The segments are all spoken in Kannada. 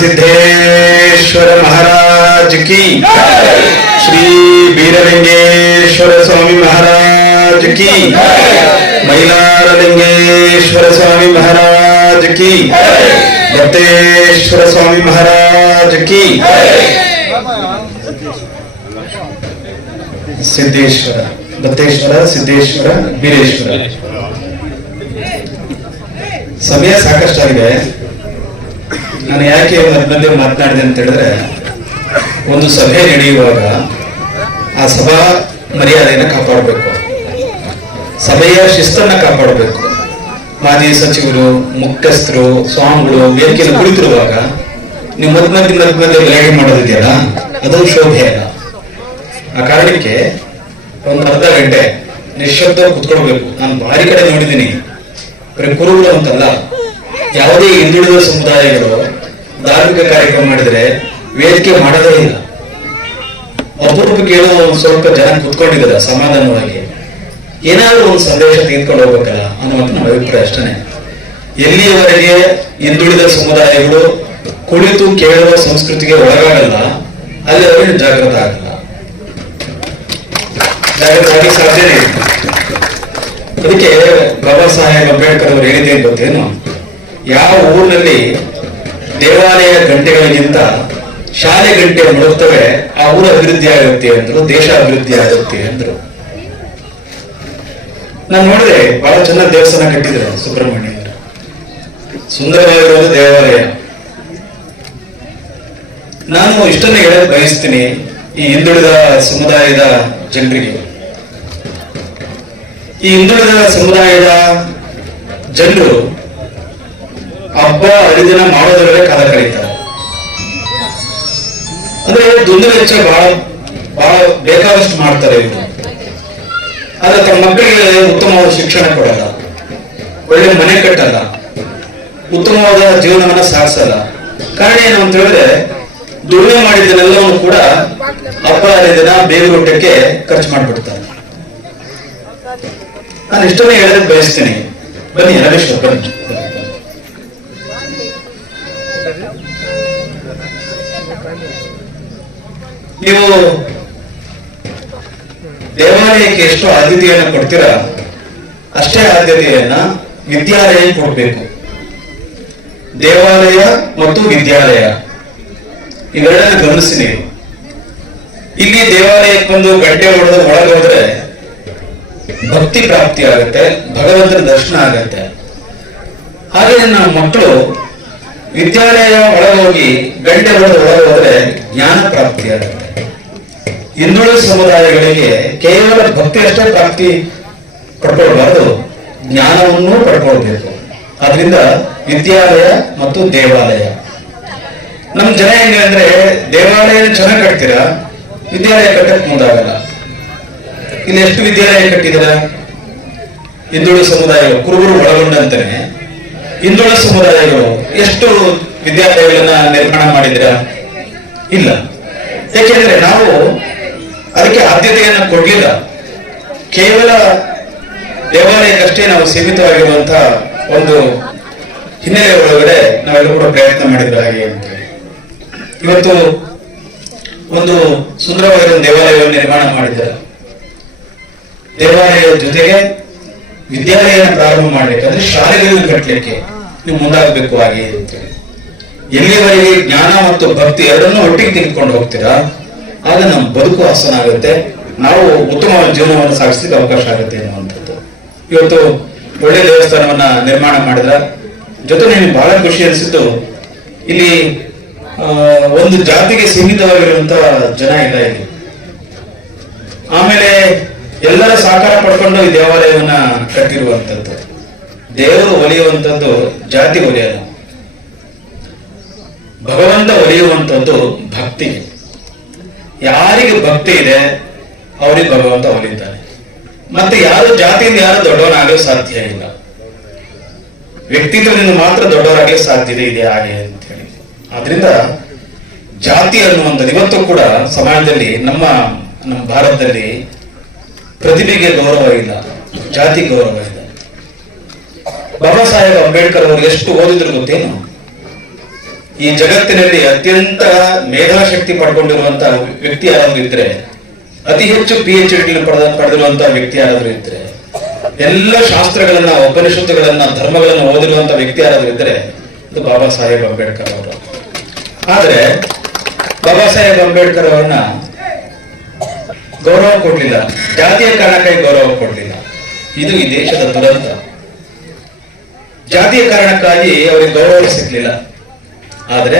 सिद्धेश्वर महाराज की, श्री बीरलिंगेश्वर स्वामी महाराज की, मैलारलिंगेश्वर स्वामी महाराज की, दत्तेश्वर स्वामी महाराज की, सिद्धेश्वर दत्तेश्वर सिद्धेश्वर बीरेश्वर. ಸಮಯ ಸಾಕಷ್ಟಾಗಿದೆ. ನಾನು ಯಾಕೆ ಮೊದಲೇ ಮಾತನಾಡಿದೆ ಅಂತ ಹೇಳಿದ್ರೆ, ಒಂದು ಸಭೆ ನಡೆಯುವಾಗ ಆ ಸಭಾ ಮರ್ಯಾದೆಯನ್ನು ಕಾಪಾಡಬೇಕು, ಸಭೆಯ ಶಿಸ್ತನ್ನ ಕಾಪಾಡಬೇಕು. ಮಾಜಿ ಸಚಿವರು, ಮುಖ್ಯಸ್ಥರು, ಸ್ವಾಮಿಗಳು ವೇದಿಕೆಯಲ್ಲಿ ಕುಳಿತಿರುವಾಗ ನೀವು ಮಧ್ಯ ಗಲಾಟೆ ಮಾಡೋದಿದೆಯಲ್ಲ, ಅದು ಶೋಭೆ ಅಲ್ಲ. ಆ ಕಾರಣಕ್ಕೆ ಒಂದು ಅರ್ಧ ಗಂಟೆ ನಿಶ್ಶಬ್ದ ಕುತ್ಕೊಳ್ಬೇಕು. ನಾನು ಭಾರಿ ಕಡೆ ನೋಡಿದ್ದೀನಿ, ಕುರುಗಳು ಅಂತಲ್ಲ, ಯಾವುದೇ ಹಿಂದುಳಿದ ಸಮುದಾಯಗಳು ಧಾರ್ಮಿಕ ಕಾರ್ಯಕ್ರಮ ಮಾಡಿದ್ರೆ ವೇದಿಕೆ ಮಾಡೋದೇ ಇಲ್ಲ. ಅಪರೂಪಕ್ಕೆ ಏನೋ ಸ್ವಲ್ಪ ಜನ ಕುತ್ಕೊಂಡಿದ್ದಾರೆ ಸಮಾಧಾನವಾಗಿ, ಏನಾದ್ರೂ ಒಂದು ಸಂದೇಶ ತೆಗೆದುಕೊಂಡು ಹೋಗ್ಬೇಕಲ್ಲ ಅನ್ನುವಂಥ ನಮ್ಮ ಅಭಿಪ್ರಾಯ ಅಷ್ಟೇ. ಎಲ್ಲಿಯವರೆಗೆ ಹಿಂದುಳಿದ ಸಮುದಾಯಗಳು ಕುಳಿತು ಕೇಳುವ ಸಂಸ್ಕೃತಿಗೆ ಒಳಗಾಗಲ್ಲ, ಅಲ್ಲಿವರೆಗೆ ಜಾಗೃತ ಆಗಲ್ಲ, ಜಾಗೃತ ಆಗಿ ಸಾಧ್ಯನೇ ಇಲ್ಲ. ಅದಕ್ಕೆ ಬಾಬಾ ಸಾಹೇಬ್ ಅಂಬೇಡ್ಕರ್ ಅವರು ಹೇಳಿದ್ದೇನು ಗೊತ್ತೇನು, ಯಾವ ಊರಿನಲ್ಲಿ ದೇವಾಲಯ ಗಂಟೆಗಳಿಗಿಂತ ಶಾಲೆ ಗಂಟೆ ಮುಳುಗ್ತವೆ ಆ ಊರ ಅಭಿವೃದ್ಧಿ ಆಗುತ್ತೆ ಅಂದ್ರು, ದೇಶ ಅಭಿವೃದ್ಧಿ ಆಗುತ್ತೆ ಅಂದ್ರು. ನಾನು ನೋಡಿದ್ರೆ ಬಹಳ ಚೆನ್ನಾಗಿ ದೇವಸ್ಥಾನ ಕಟ್ಟಿದ್ರು ಸುಬ್ರಹ್ಮಣ್ಯ ಅವರು, ಸುಂದರವಾಗಿರೋದು ದೇವಾಲಯ. ನಾನು ಇಷ್ಟನ್ನ ಹೇಳಕ್ ಬಯಸ್ತೀನಿ ಈ ಹಿಂದುಳಿದ ಸಮುದಾಯದ ಜನರಿಗೆ. ಈ ಹಿಂದುಳಿದ ಸಮುದಾಯದ ಜನರು ಹಬ್ಬ ಹರಿದಿನ ಮಾಡೋದ್ರಲ್ಲೇ ಕಾಲ ಕಳೀತಾರೆ. ಅಂದ್ರೆ ದುಂದು ವೆಚ್ಚ ಬಹಳ ಬೇಕಾದಷ್ಟು ಮಾಡ್ತಾರೆ ಇವರು. ಆದ್ರೆ ತಮ್ಮ ಮಕ್ಕಳಿಗೆ ಉತ್ತಮವಾದ ಶಿಕ್ಷಣ ಕೊಡಲ್ಲ, ಒಳ್ಳೆ ಮನೆ ಕಟ್ಟಲ್ಲ, ಉತ್ತಮವಾದ ಜೀವನವನ್ನ ಸಾಗಿಸಲ್ಲ. ಕಾರಣ ಏನು ಅಂತ ಹೇಳಿದ್ರೆ, ದುಡಿಮೆ ಮಾಡಿದ್ದನ್ನೆಲ್ಲವನ್ನು ಕೂಡ ಹಬ್ಬ ಹರಿದಿನ ಬೇವಿಗೊಟ್ಟಕ್ಕೆ ಖರ್ಚು ಮಾಡ್ಬಿಡ್ತಾರೆ. ನಾನು ಇಷ್ಟನ್ನೇ ಹೇಳೋದಕ್ಕೆ ಬಯಸ್ತೀನಿ. ಬನ್ನಿ ರಮೇಶ್ವರ್, ಬನ್ನಿ. ನೀವು ದೇವಾಲಯಕ್ಕೆ ಎಷ್ಟು ಆದ್ಯತೆಯನ್ನು ಕೊಡ್ತೀರಾ ಅಷ್ಟೇ ಆದ್ಯತೆಯನ್ನ ವಿದ್ಯಾಲಯ ಕೊಡ್ಬೇಕು. ದೇವಾಲಯ ಮತ್ತು ವಿದ್ಯಾಲಯ ಇವೆರಡನ್ನ ಗಮನಿಸಿ ನೀವು. ಇಲ್ಲಿ ದೇವಾಲಯಕ್ಕೆ ಬಂದು ಗಂಟೆ ಹೊಡೆದು ಒಳಗೆ ಹೋದ್ರೆ ಭಕ್ತಿ ಪ್ರಾಪ್ತಿ ಆಗುತ್ತೆ, ಭಗವಂತನ ದರ್ಶನ ಆಗತ್ತೆ. ಹಾಗೆ ನಮ್ಮ ಮಕ್ಕಳು ವಿದ್ಯಾಲಯ ಒಳಗೋಗಿ ಗಂಟೆ ಹೊಡೆದು ಒಳಗೆ ಹೋದ್ರೆ ಜ್ಞಾನ ಪ್ರಾಪ್ತಿ ಆಗುತ್ತೆ. ಹಿಂದುಳಿದ ಸಮುದಾಯಗಳಿಗೆ ಕೇವಲ ಭಕ್ತಿ ಅಷ್ಟೇ ಪ್ರಾಪ್ತಿ ಪಡ್ಕೊಳ್ಬಾರ್ದು, ಜ್ಞಾನವನ್ನು ಪಡ್ಕೊಳ್ಬೇಕು. ಆದ್ರಿಂದ ವಿದ್ಯಾಲಯ ಮತ್ತು ದೇವಾಲಯ. ನಮ್ ಜನ ಹೆಂಗೆ ಅಂದ್ರೆ, ದೇವಾಲಯ ಚೆನ್ನಾಗಿ ಕಟ್ತೀರಾ, ವಿದ್ಯಾಲಯ ಕಟ್ಟಕ್ ಮುಂದಾಗಲ್ಲ. ಇಲ್ಲಿ ಎಷ್ಟು ವಿದ್ಯಾಲಯ ಕಟ್ಟಿದಿರ? ಹಿಂದುಳಿದ ಸಮುದಾಯಗಳು ಕುರುಬರು ಒಳಗೊಂಡಂತಾನೆ ಹಿಂದುಳಿದ ಸಮುದಾಯಗಳು ಎಷ್ಟು ವಿದ್ಯಾಲಯಗಳನ್ನ ನಿರ್ಮಾಣ ಮಾಡಿದಿರ? ಇಲ್ಲ. ಯಾಕೆಂದ್ರೆ ನಾವು ಅದಕ್ಕೆ ಆದ್ಯತೆಯನ್ನು ಕೊಡ್ಲಿಲ್ಲ. ಕೇವಲ ದೇವಾಲಯಕ್ಕಷ್ಟೇ ನಾವು ಸೀಮಿತವಾಗಿರುವಂತಹ ಒಂದು ಹಿನ್ನೆಲೆ ಒಳಗಡೆ ನಾವೆಲ್ಲ ಕೂಡ ಪ್ರಯತ್ನ ಮಾಡಿದ್ರೆ ಹಾಗೆ ಅಂತ. ಇವತ್ತು ಒಂದು ಸುಂದರವಾಗಿರುವ ದೇವಾಲಯವನ್ನು ನಿರ್ಮಾಣ ಮಾಡಿದ್ದಾರೆ. ದೇವಾಲಯದ ಜೊತೆಗೆ ವಿದ್ಯಾಲಯ ಪ್ರಾರಂಭ ಮಾಡ್ಲಿಕ್ಕೆ, ಶಾಲೆಗಳನ್ನು ಕಟ್ಟಲಿಕ್ಕೆ ನೀವು ಮುಂದಾಗಬೇಕು ಹಾಗೆ ಅಂತೇಳಿ. ಎಲ್ಲಿವರೆಗೆ ಜ್ಞಾನ ಮತ್ತು ಭಕ್ತಿ ಎರಡನ್ನೂ ಒಟ್ಟಿಗೆ ತೆಗೆದುಕೊಂಡು ಹೋಗ್ತೀರಾ, ಆಗ ನಮ್ಮ ಬದುಕು ಹಸನ ಆಗುತ್ತೆ, ನಾವು ಉತ್ತಮವಾದ ಜೀವನವನ್ನು ಸಾಗಿಸ್ಲಿಕ್ಕೆ ಅವಕಾಶ ಆಗುತ್ತೆ ಅನ್ನುವಂಥದ್ದು. ಇವತ್ತು ಒಳ್ಳೆ ದೇವಸ್ಥಾನವನ್ನ ನಿರ್ಮಾಣ ಮಾಡಿದ್ರ ಜೊತೆ ನಿಮಗೆ ಬಹಳ ಖುಷಿ ಅನಿಸಿದ್ದು, ಇಲ್ಲಿ ಒಂದು ಜಾತಿಗೆ ಸೀಮಿತವಾಗಿರುವಂತಹ ಜನ ಇಲ್ಲ ಇಲ್ಲಿ. ಆಮೇಲೆ ಎಲ್ಲರ ಸಹಕಾರ ಪಡ್ಕೊಂಡು ಈ ದೇವಾಲಯವನ್ನ ಕಟ್ಟಿರುವಂತದ್ದು. ದೇವರು ಒಲಿಯುವಂಥದ್ದು ಜಾತಿ ಒಲಿಯಲ್ಲ, ಭಗವಂತ ಒಲಿಯುವಂಥದ್ದು ಭಕ್ತಿ. ಯಾರಿಗೆ ಭಕ್ತಿ ಇದೆ ಅವರಿಗೆ ಭಗವಂತ ಒಲಿತಾನೆ. ಮತ್ತೆ ಯಾರು ಜಾತಿಯಿಂದ ಯಾರು ದೊಡ್ಡವನಾಗಲು ಸಾಧ್ಯ ಇಲ್ಲ, ವ್ಯಕ್ತಿತ್ವದಿಂದ ಮಾತ್ರ ದೊಡ್ಡವರಾಗಲಿಕ್ಕೆ ಸಾಧ್ಯತೆ ಇದೆ ಹಾಗೆ ಅಂತ ಹೇಳಿ. ಆದ್ರಿಂದ ಜಾತಿ ಅನ್ನುವಂಥದ್ದು ಇವತ್ತು ಕೂಡ ಸಮಾಜದಲ್ಲಿ ನಮ್ಮ ಭಾರತದಲ್ಲಿ ಪ್ರತಿಭೆಗೆ ಗೌರವ ಇಲ್ಲ, ಜಾತಿ ಗೌರವ ಇದೆ. ಬಾಬಾ ಸಾಹೇಬ್ ಅಂಬೇಡ್ಕರ್ ಅವರು ಎಷ್ಟು ಓದಿದ್ರು ಗೊತ್ತೇನು? ಈ ಜಗತ್ತಿನಲ್ಲಿ ಅತ್ಯಂತ ಮೇಧಾಶಕ್ತಿ ಪಡ್ಕೊಂಡಿರುವಂತ ವ್ಯಕ್ತಿ ಯಾರಾದ್ರೂ ಇದ್ರೆ, ಅತಿ ಹೆಚ್ಚು PhD ಪಡೆದಿರುವಂತಹ ವ್ಯಕ್ತಿ ಯಾರಾದ್ರೂ ಇದ್ರೆ, ಎಲ್ಲ ಶಾಸ್ತ್ರಗಳನ್ನ, ಉಪನಿಷತ್ತುಗಳನ್ನ, ಧರ್ಮಗಳನ್ನ ಓದಿರುವಂತ ವ್ಯಕ್ತಿ ಯಾರಾದ್ರೂ ಇದ್ರೆ ಅದು ಬಾಬಾ ಸಾಹೇಬ್ ಅಂಬೇಡ್ಕರ್ ಅವರು. ಆದ್ರೆ ಬಾಬಾ ಸಾಹೇಬ್ ಅಂಬೇಡ್ಕರ್ ಅವರನ್ನ ಗೌರವ ಕೊಡ್ಲಿಲ್ಲ, ಜಾತಿಯ ಕಾರಣಕ್ಕಾಗಿ ಗೌರವ ಕೊಡ್ಲಿಲ್ಲ. ಇದು ಈ ದೇಶದ ದುರಂತ. ಜಾತಿಯ ಕಾರಣಕ್ಕಾಗಿ ಅವರಿಗೆ ಗೌರವ ಸಿಗ್ಲಿಲ್ಲ. ಆದ್ರೆ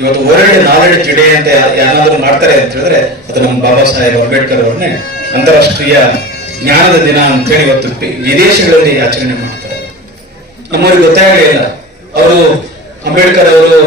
ಇವತ್ತು ವರ್ಲ್ಡ್ ನಾಲೆಡ್ಜ್ ಡೇ ಅಂತ ಯಾರಾದ್ರೂ ಮಾಡ್ತಾರೆ ಅಂತ ಹೇಳಿದ್ರೆ ಅದು ನಮ್ಮ ಬಾಬಾ ಸಾಹೇಬ್ ಅಂಬೇಡ್ಕರ್ ಅವ್ರನ್ನೇ ಅಂತಾರಾಷ್ಟ್ರೀಯ ಜ್ಞಾನದ ದಿನ ಅಂತ ಹೇಳಿ ಇವತ್ತು ವಿದೇಶಗಳಲ್ಲಿ ಆಚರಣೆ ಮಾಡ್ತಾರೆ. ನಮ್ಮವ್ರಿಗೆ ಗೊತ್ತಾಗಲೇ ಇಲ್ಲ. ಅವರು ಅಂಬೇಡ್ಕರ್ ಅವರು